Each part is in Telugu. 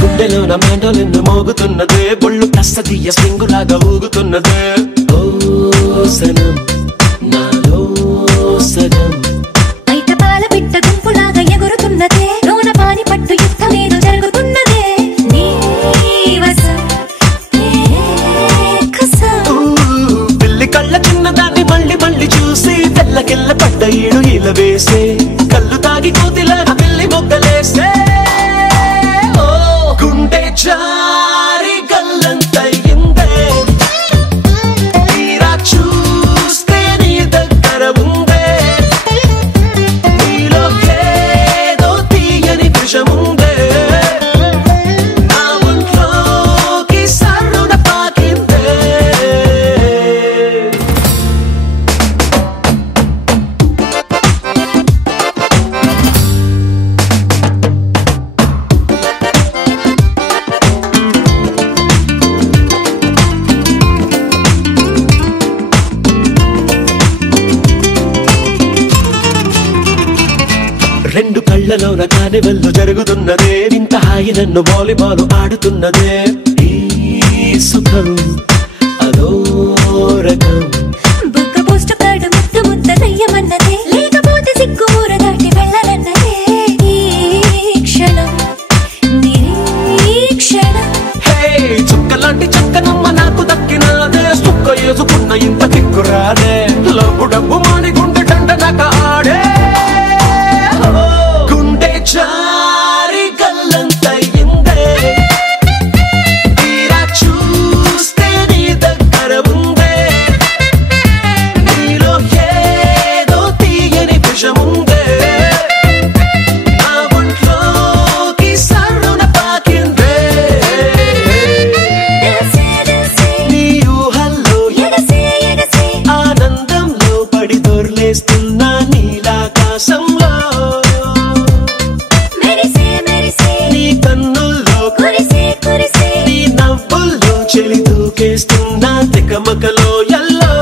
గుండెలోన మెండోలిన్ను మోగుతున్నదే బొళ్ళు కస్తదీయ స్ప్రింగులాగా ఊగుతున్నదే ఓ సనం నాలో సగం బయట పాల పిట్ట గుంపులాగా ఎగురుతున్నదే లోన పాని పట్టు యుద్ధమేదో జరుగుతున్నదే నీ వసం పిల్లి కళ్ళ చిన్నదాన్ని మళ్ళీ మళ్ళీ చూసి తెల్లకెళ్ళ పడ్డ ఈడు ఇలా వేసే కళ్ళు తాగి కోతిలాగా పిల్లి మొగ్గలేసే గుండె జారి గల్లంతయిందే తీరా చూస్తే నీ దగ్గర ఉందే నీలో ఏదో తీయని విషముందే నా ఒంట్లోకి సర్రున పాకిందే రెండు కళ్ళలోన కానివల్లు జరుగుతున్నదే ఇంత హాయి నన్ను వాలీబాల్ ఆడుతున్నదే ఈ సుఖం అదో రకం బుక్క పోస్ట్ కార్డు ముద్దు ముద్ద దయ్యమన్నదే లేకపోతే సిగ్గు ఊర దాటి వెళ్ళాలన్నదే ఈ క్షణం నిరీక్షణం హే చుక్కలాంటి చక్కనమ్మ నాకు దక్కినాదే సుక్క వేసుకున్న ఇంత దిక్కురాదే లబ్బు డబ్బు మాని గుండె డండ నాక ఆడే గుండె జారి గల్లంతయిందే తీరా చూస్తే నీ దగ్గర ఉందే నీలో ఏదో తీయని విషముందే నా ఒంట్లోకి సర్రున పాకిందే నీ ఊహల్లో ఆనందంలో పడి దొర్లేస్తున్నా నీలాకాశంలో నీ కన్నుల్లో నీ నవ్వుల్లో చెలి దూకేస్తున్నా తికమకలో ఎల్లో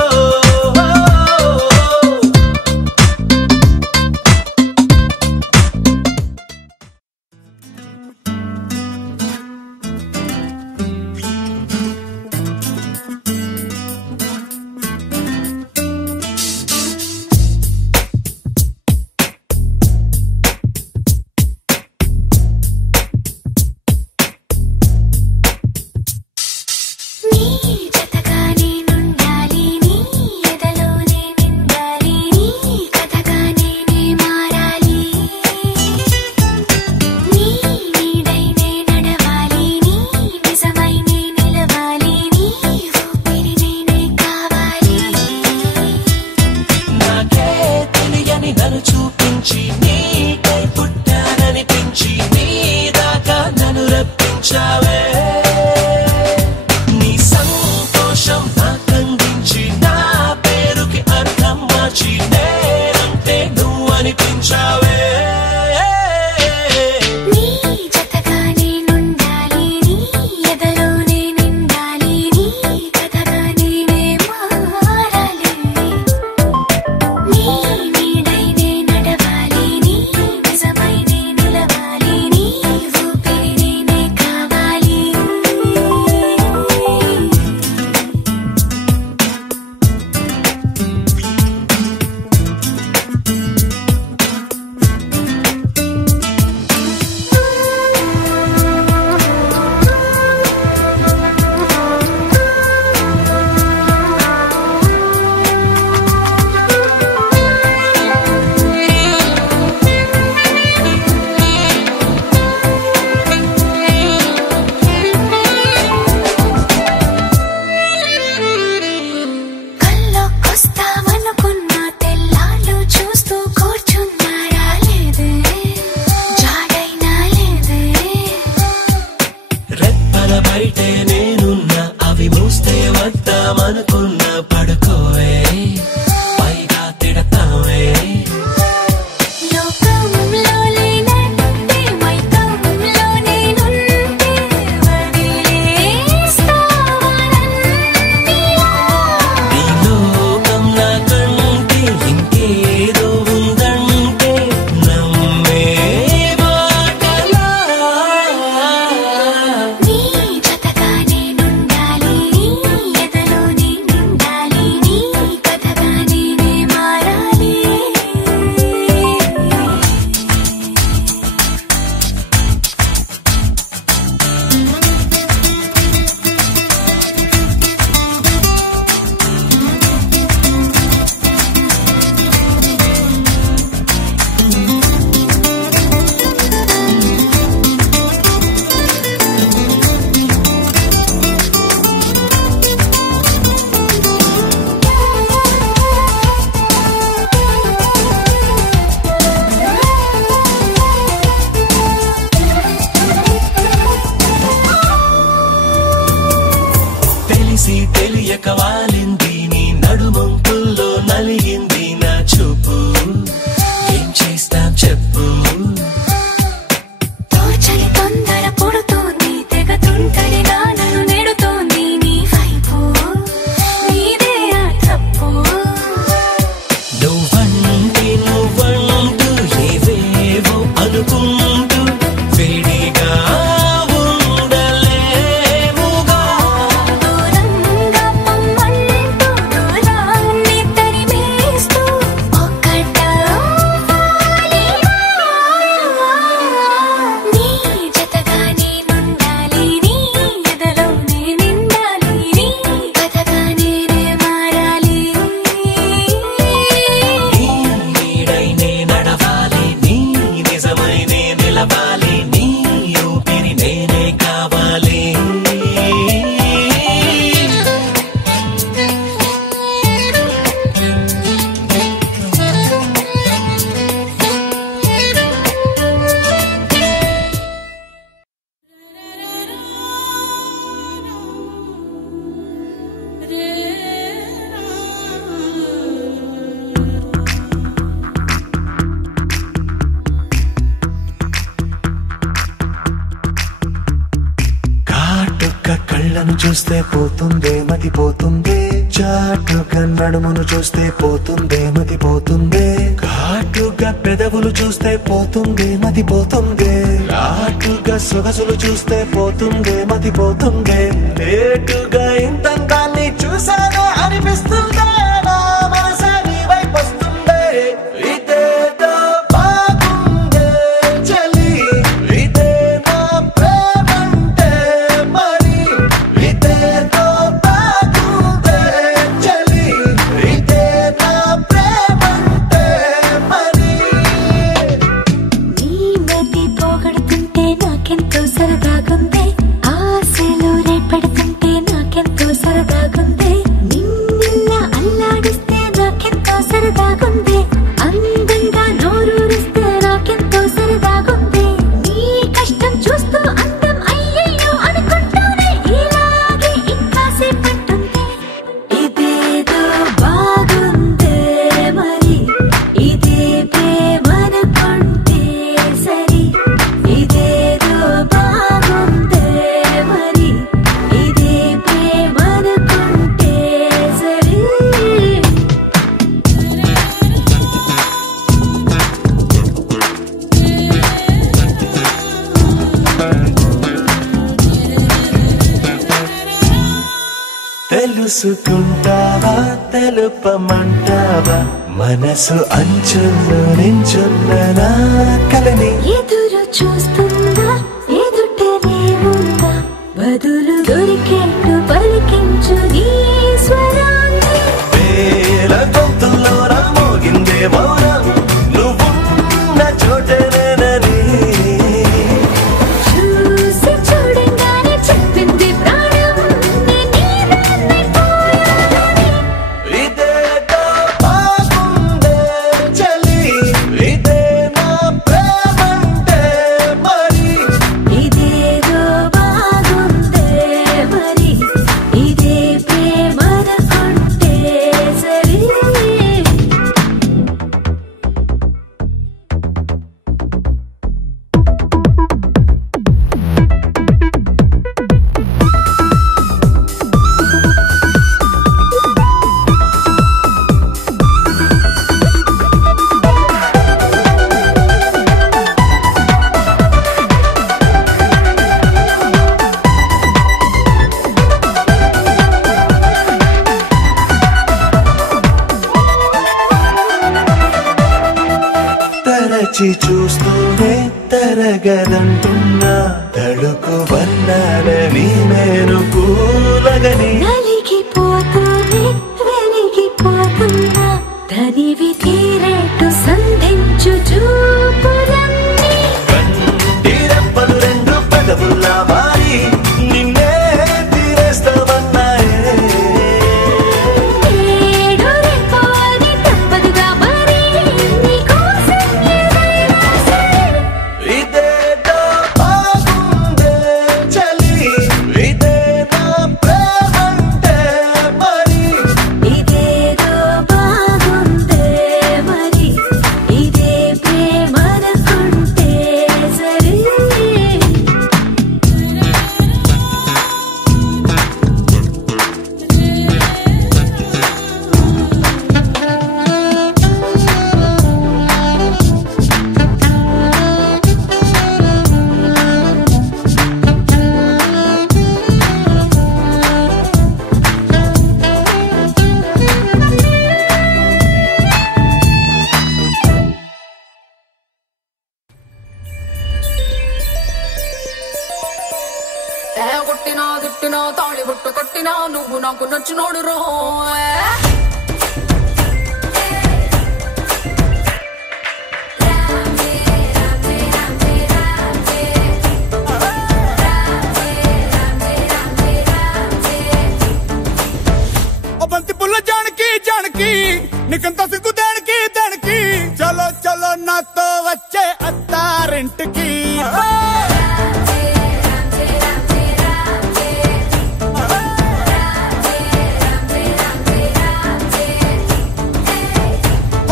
నీ జతగా నేనుండాలి నీ ఎదలోనే నిండాలి నీ కథగా నేనే మారాలి నీ నీడై నే నడవాలి నీ నిజమై నే నిలవాలి నీ ఊపిరి నేనే కావాలి నాకే తెలియని నన్ను చూపించి నీకై పుట్టాననిపించి నీ దాకా నన్ను రప్పించావే నీ సంతోషం నాకందించి నా పేరుకి అర్థం మార్చి నేనంటే నువ్వు అనిపించావే నీ జతగా నేనుండాలి నీ ఎదలోనే నిండాలి నీ కథగా నేనే మారాలి నీ నీడై నే నడవాలి నీ నిజమై నే నిలవాలి నీ ఊపిరి నేనే కావాలి కల్లోకొస్తామనుకున్న తెల్లాళ్ళు చూస్తూ కూర్చున్నారా లేదే జాడైనా లేదే రెప్పల బయటే నేనున్నా అవి మూస్తే వద్దామనుకున్నా పడుకోవే పైగా తిడతావే లోకంలో లేనంటే మైకంలో నేనుంటే వదిలేస్తావా నన్నిలా ఈ లోకం నాకంటే ఇంకేదో ఉందంటే నమ్మే మాటలా చూస్తే పోతుందే మతి పోతుందే, చాటుగా నడుమును చూస్తే పోతుందే మతి పోతుందే, ఘాటుగా పెదవులు చూస్తే పోతుందే మతి పోతుందే, ఘాటుగా సొగసులు చూస్తే పోతుందే మతి పోతుందే, లేటుగా ఇంతంతాన్ని చూసాగా అనిపిస్తుందే, నా మనసే నీ వైపు వస్తుందే. ఇదేదో బాగుందే చలి, ఇదే నా ప్రేమంటే మరి, ఇదేదో బాగుందే చలి, ఇదే నా ప్రేమంటే మరి. నీ మతి పోగొడుతుంటే నాకెంతో సరదాగుంది, ఆశలు రేపెడుతుంటే నాకెంతో సరదాగుంది, నిన్నెల్లా అల్లాడిస్తే నాకెంతో సరదాగుంది, అందంగా నోరూరిస్తే నాకెంతో సరదాగుంది, నీ కష్టం చూస్తూ అందం అయ్యయ్యో అనుకుంటూనే ఇలాగే ఇంకాసేపట్టుంది. ఇదేదో బాగుందే మరి, ఇదే ప్రేమనుకుంటే సరి, ఇదేదో బాగుందే మరి, ఇదే ప్రేమనుకుంటే సరి. తెలుసుకుంటావా తెలుపమంటావా, మనసు అంచుల్లో నించున్న నా కలని, ఎదురు చూస్తుందా ఎదుటనే ఉందా, బదులు దొరికేట్టు పలికించు నీ స్వరాన్ని. వేల గొంతుల్లో మోగిందే మౌనం, నువ్వున్న చోటనేనని, చూసి చూడంగానే చెప్పింది ప్రాణం, నీదాన్నైపోయానని. ఇదేదో బాగుందే చలి, ఇదే నా ప్రేమంటే మరి, ఇదేదో బాగుందే మరి, ఇదే ప్రేమనుకుంటే సరి. తరచి చూస్తూనే తరగదంటున్నా, తడుకు వర్ణాలని నేను పూలగని, నలిగిపోతూనే వెలిగిపోతున్నా, తనివి తీరేట్టు సంధించు చూపులన్నీ. కంటి రెప్పలు రెండు పెదవుల్లా మారి నిన్నే తీరేస్తామన్నాయే. ఏడు రేపాని తప్పదుగా మరి, నీకోసం ఏదైనా సరే. ఇదేదో బాగుందే చలి, ఇదే నా ప్రేమంటే మరి, ఇదేదో బాగుందే మరి, ఇదే ప్రేమనుకుంటే సరి. కొట్టినా తిట్టినా తాళి బుట్టు కట్టినా నువ్వు నాకు నచ్చినోడు రో. బంతి పుల్ల జానకి జానకి, నీకంత సిగ్గు దేనికి దేనికి, చలో చలో నాతో వచ్చే అత్తారింటికి.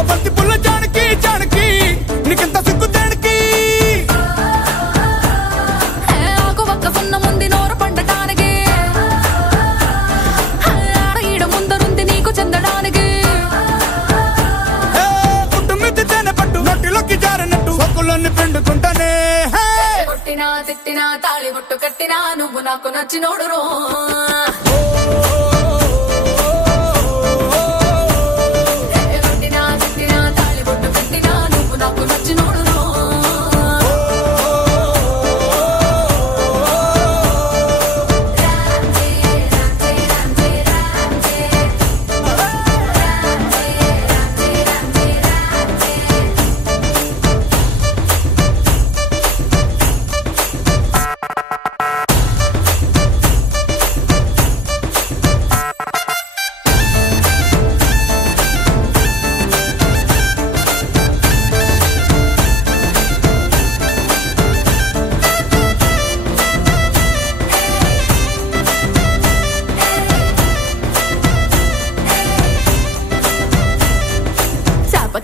బంతి పుల్ల జానకి జానకి, నీకంత సిగ్గు దేనికి. ఆకు ఒక్క సున్న ముందు నోరు పండటానికి, బొట్టు కట్టినా నువ్వు నాకు నచ్చినోడు రో కొట్టినా తిట్టినా తాళి బొట్టు కట్టినా నువ్వు నాకు నచ్చినోడు రో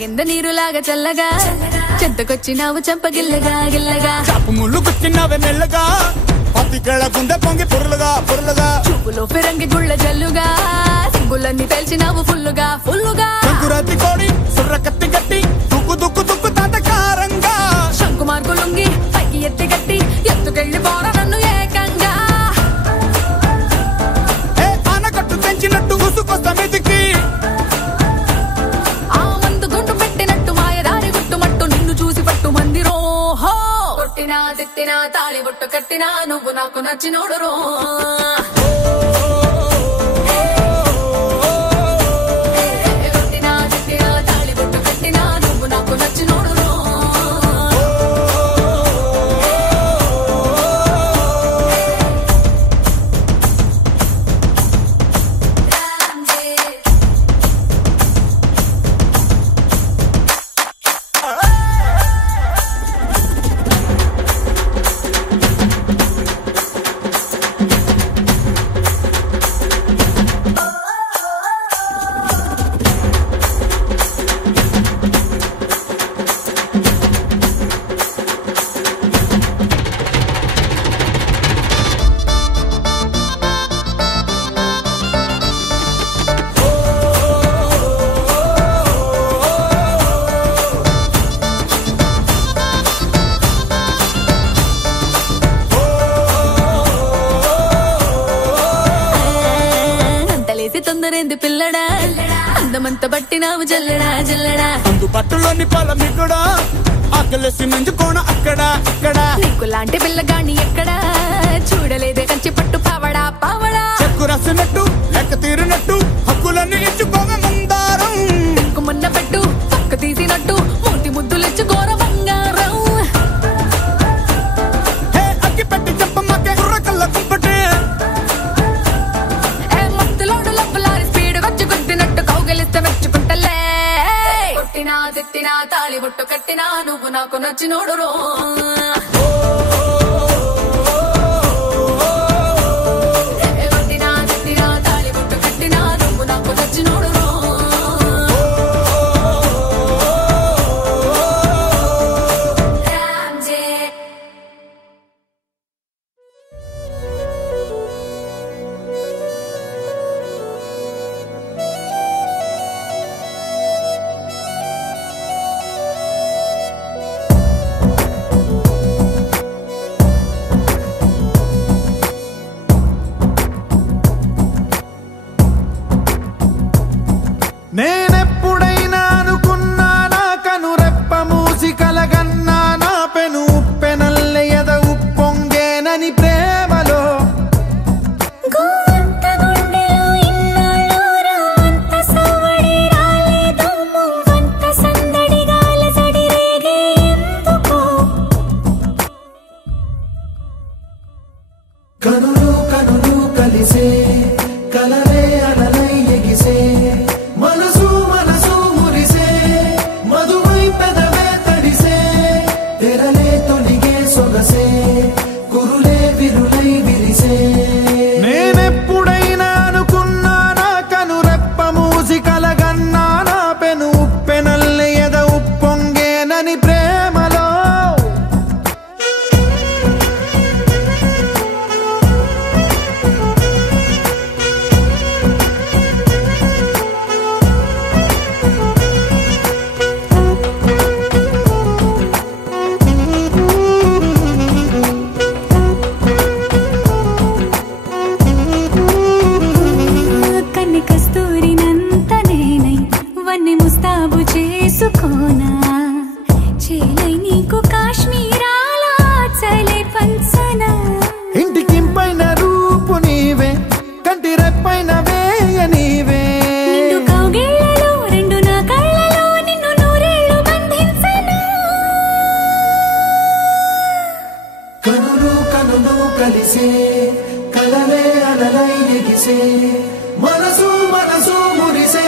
కింద నీరులాగా చల్లగా చెంతకొచ్చినావు చంపగిల్లగా గిల్లగా చాపు ముళ్ళు గుచ్చినవే మెల్లగా పతికేళ గుండె పొంగి పొరులుగా పొరులుగా చూపులో ఫిరంగి గుళ్ళ జల్లుగా సింగులన్నీ తెలిసినావు ఫుల్లుగా ఫుల్లుగా శంకురాతి కోడి సుర్ర కత్తి గట్టి దుక్కు దుక్కు దుక్కు తాతకారంగా శంకు మార్గులుంగి పైకి ఎత్తి గట్టి ఎత్తుకెళ్ళి పోర నన్ను ఏకంగా ఏ ఆనకట్టు తెంచినట్టు ఉసుకొస్తా మీదికి కొట్టినా తిట్టినా తాళి బొట్టు కట్టినా నువ్వు నాకు నచ్చినోడు రో కొట్టినా తిట్టినా తాళి బొట్టు కట్టినా నువ్వు నాకు నచ్చినోడు రో తొందరేంది పిల్లడా అందమంత బట్టినావు జల్లడా జల్లడా అందు పట్టులోని పొలం ఇక్కడ ఆకలేసి మెంచుకోన అక్కడ ఇక్కడ నీకు లాంటి పిల్లగాని ఎక్కడా చూడలేదే కంచి పట్టు పావడా పావడా చెక్కు రాసినట్టు లెక్క తీరినట్టు హక్కులన్నీ ఇచ్చుకోవే మందారం మొన్న పెట్టు పక్క తీసినట్టు మూతి ముద్దులిచ్చు ఘోర బంగారం హే అగ్గి పెట్టి చెప్పమ్మకే కుర్ర కళ్ళ కుంపటే కొట్టినా తిట్టినా తాళి బొట్టు కట్టినా నువ్వు నాకు నచ్చినోడు రో కొట్టినా తిట్టినా తాళి బొట్టు కట్టినా నువ్వు నాకు నచ్చినోడు రో నేనెప్పుడైనా అనుకున్నా నా కనురెప్ప మూసి కలగన్నా నా పెను ఉప్పెనల్లె ఎద ఉప్పొంగేనని ప్రేమలో కనులు కనులు కలిసే కలరే అలలై ఎగిసే మనసు కలిసే కలలే అలలై ఎగిసే మనసు మనసు మురిసే